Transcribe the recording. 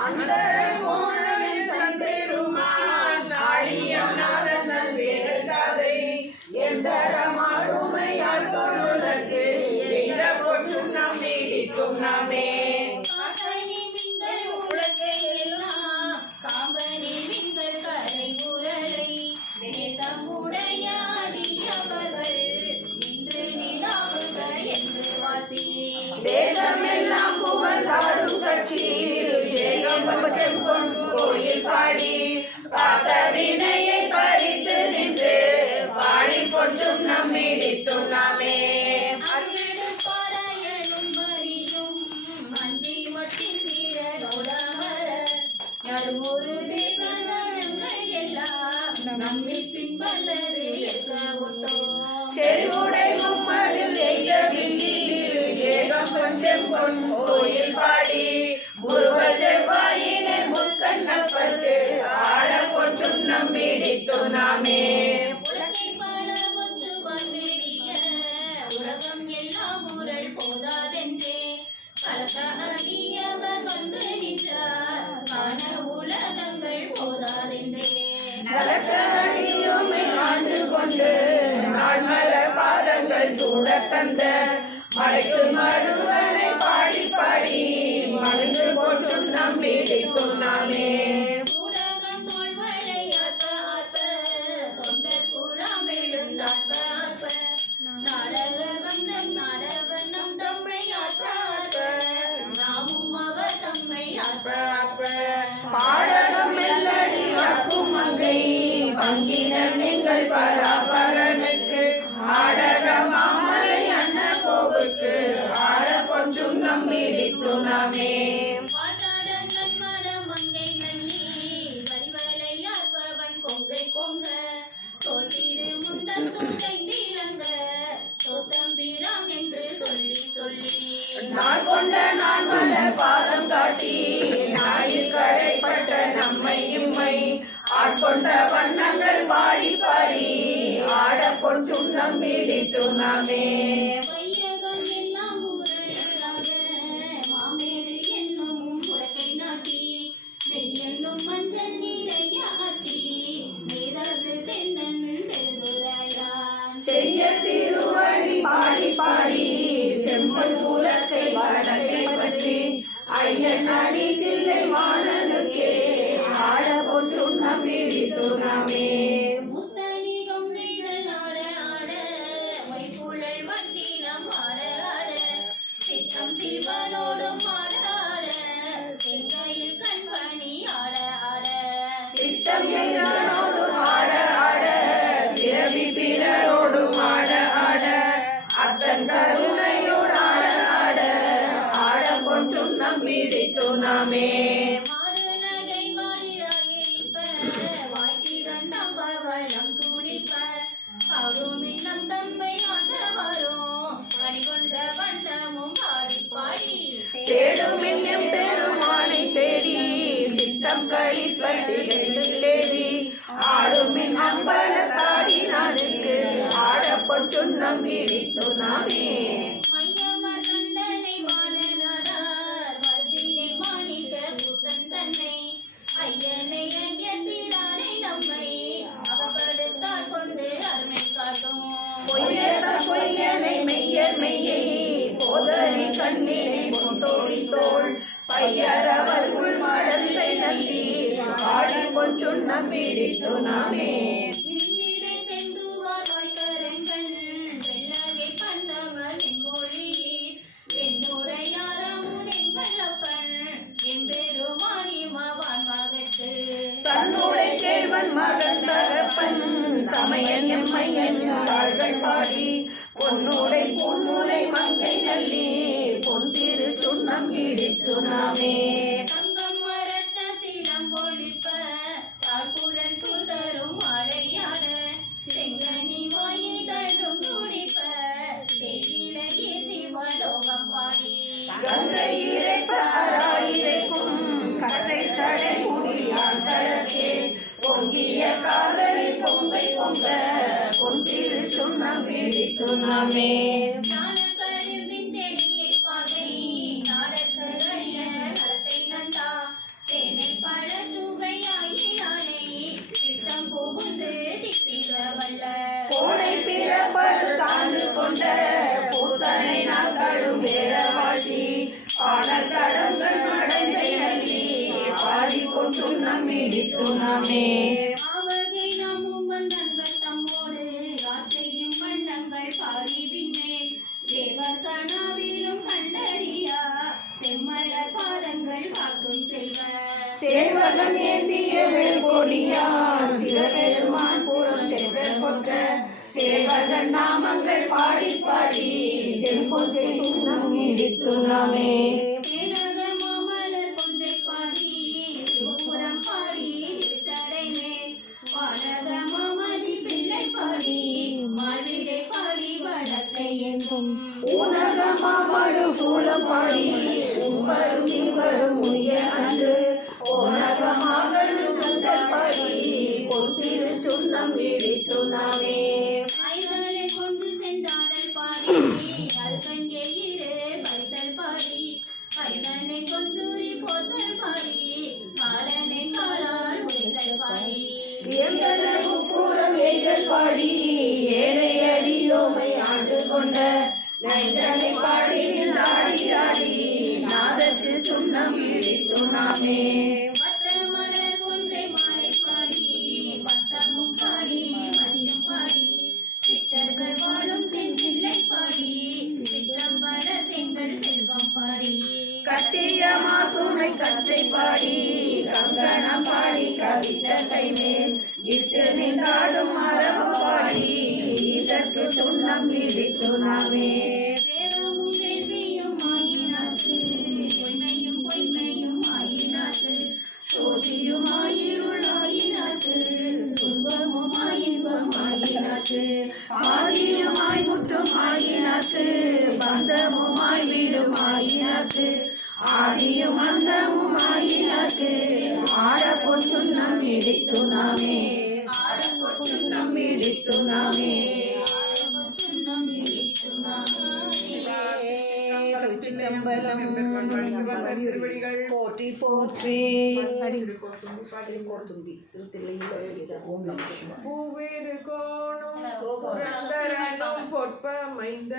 அந்த கோணையன் தன் பெருமான் நாடியம் நாதன் வேதகாதை எந்தரமாடுமையால் தொழுதற்கு எய்த போற்றும் நம் நீடிக்கும் நாமே தேசமெல்லாம் புகழ்ந்தாடும் கட்சி கோயில் பாடி பாசவினையை பறித்து நின்று பாடி போற்றும் நம்மிடித்தும் நாமே செறிவுடை மும்மதில் கோயில் பாடி முருகல் செவ்வாயினை முற்கண்ணப்பட்டு ஆட போற்றும் நம்மிடித்தும் நாமே உலகம் எல்லாம் ஊரல் போதாதென்றே கலக்க அடியவர் வந்து நின்றார் காண உலகங்கள் போதாதென்றே கலக்க அடியுமை ஆண்டு கொண்டு நாள்மல பாதங்கள் சூட தந்த மலைக்கு மருவனை பாடி பாடி மணிந்து போற்றும் நம்மிடித்தும் நாமே உலகம் போல் விளையாட்ட ஆற்ப தொண்டர் குழாம் எழுந்தாற்ப ஆற்ப நாடக வந்தம் நாடவண்ணம் தம்மை ஆற்ப நாமும் அவர் தம்மை ஆற்ப பாடகம் மெல்லடி ஆக்கும் மங்கை பங்கினர் நீங்கள் பராபரனுக்கு ஆடக மாமலை அண்ண கோவுக்கு ஆட போற்றும் நம்மிடித்தும் நாமே பொங்க சொல்லிடு முந்தன் துணை நீரங்க சொத்தம்பிராம் என்று சொல்லி சொல்லி நான் கொண்ட நான் மலர் பாதம் காட்டி நாயில் கடைப்பட்ட நம்மை இம்மை ஆட்கொண்ட வண்ணங்கள் பாடி பாடி ஆட போற்றும் நம்மிடித்தும் நாமே வையகம் எல்லாம் ஊரழகாக மாமேடு என்னும் உலகை நாட்டி மெய்யென்னும் மஞ்சள் நீரையாட்டி மேதகு தென்னன் பெருதுரையான் செய்ய திருவடி பாடி பாடி செம்பல் உலகை வடக்கை பற்றி ஐயன் அடி தில்லை வாணனுக்கே ஆட போற்றும் நம்மிடித்தும் நாமே முத்தனி கொங்கைகள் ஆட ஆட வைப்புழல் வண்டினம் ஆட ஆட சித்தம் சிவனோடும் ஆட ஆட செங்கையில் கண்பணி ஆட ஆட திட்டம் எங்களோடும் ஆட ஆட பிறவி பிறரோடும் ஆட ஆட அத்தன் கருணையோடு ஆட ஆட ஆட போற்றும் நம்மிடித்தும் நாமே மாடு நகை வாயிராயிருப்ப வாய்த்திரண்டாம் பவளம் துணிப்ப அவருமின்னம் தம்மை ஆண்டவரும் பணிகொண்ட வண்ணமும் பாடி பாடி தேடுமின் எம்பெருமானை தேடி சித்தம் கழிப்பதிலேவி ஆடுமின் அம்பல தாடி நாடுக்கு ஆட போற்றும் நம்மிடித்தும் நாமே மையமர் கண்டனை வானநாடார் மருதினை மாணிக்க கூத்தன் தன்னை ஐயனை ஐயன் பிரானை நம்மை அகப்படுத்தால் கொண்டு அருமை காட்டும் பொய்யனை மெய்யர் மெய்யை போதறி கண்ணினை பொந்தோடி தோள் பையரவல் உள்மடந்தை நல்லி ஆடி போற்றும் நம்மிடித்தும் நாமே இங்கிடை செந்துவார் வாய்க்கரங்கள் வெள்ளகை பண்ணவர் என் மொழியீர் என்னுடையாரமும் எங்களப்பன் எம்பெருமானி மாவான் மகத்து தன்னுடைய கேள்வன் மகன் தகப்பன் தமையன் எம்மையன் வாழ்கள் பாடி பொன்னுடை பொன்முலை மங்கை நல்லி பொன் திரு சுண்ணம் இடித்து நாமே சங்கம் மரட்ட சீலம் பொழிப்ப தாக்குடன் சுதரும் அழையாட செங்கனி வாயி தழும் துடிப்ப செய்யிலேயே சிவலோகம் பாடி கங்கை இறைப்பாராயிரைக்கும் கரை சடை முடியான் தழக்கே பொங்கிய காதலில் பொங்கை பொங்க பொன் திரு சுண்ணம் இடித்து நாமே ஞான கருவின் தெளியை பாகை நாடக்கரிய நடத்தை சேவகன் ஏந்திய வெண்கொடியான் சிவபெருமான் புறம் சென்ற கொன்ற சேவகன் நாமங்கள் பாடி பாடி செம்பொஞ்சை சுண்ணம் இடித்துனாமே. தேனக மாமலர் கொன்றை பாடி சிவபுரம் பாடி திருச்சடை மேல் வானக மாமதி பிள்ளை பாடி மாளிகை பாடி வடக்கை எங்கும் ஊனக மாமடு சூழம் பாடி உம்பரும் இவரும் உய அன்று ஓனக மகனும் கண்டல் பாடி பொந்திரு சுண்ணம் இடித்துனாமே. ஐதலை கொண்டு சென்றாடல் பாடி அல்கங்கையிலே பறித்தல் பாடி ஐதனை கொண்டூரி போத்தல் பாடி காலனை காலால் உடைத்தல் பாடி எங்கன உப்புறம் எய்தல் பாடி ஏழை அடியோமை ஆண்டு கொண்ட நைந்தனை பாடி ஆடி ஆடி நாதற்கு சுண்ணம் இடித்துனாமே. வட்ட மலர் கொன்றை மாலை பாடி வட்டமும் பாடி மதியம் பாடி சித்தர்கள் வாழும் தென் பிள்ளை பாடி சிற்றம்பல தெங்கள் செல்வம் பாடி கட்டிய மாசுனை கற்றை பாடி கங்கணம் பாடி கவிதை மேல் இட்டு நின்றாடும் மரபு பாடி ஈசற்கு சுண்ணம் இடித்துனாமே. வேதமும் வேள்வியும் ஆயினாக்கு பொய்மையும் பொய்மையும் ஆயினாக்கு சோதியும் ஆயிருள் ஆயினாக்கு துன்பமும் ஆயின்பம் ஆயினாக்கு ஆதியுமாய் முற்றும் ஆயினாக்கு பந்தமுமாய் வீடும் ஆயினாக்கு ஆதியும் அந்தமும் ஆயினாக்கு ஆட பொன்சுண்ணம் இடித்துனாமே. ஆட பொன்சுண்ணம் இடித்துனாமே. போற்றி போற்றி. பூவேறு கோணும் புரந்தரனும் பொற்பமைந்த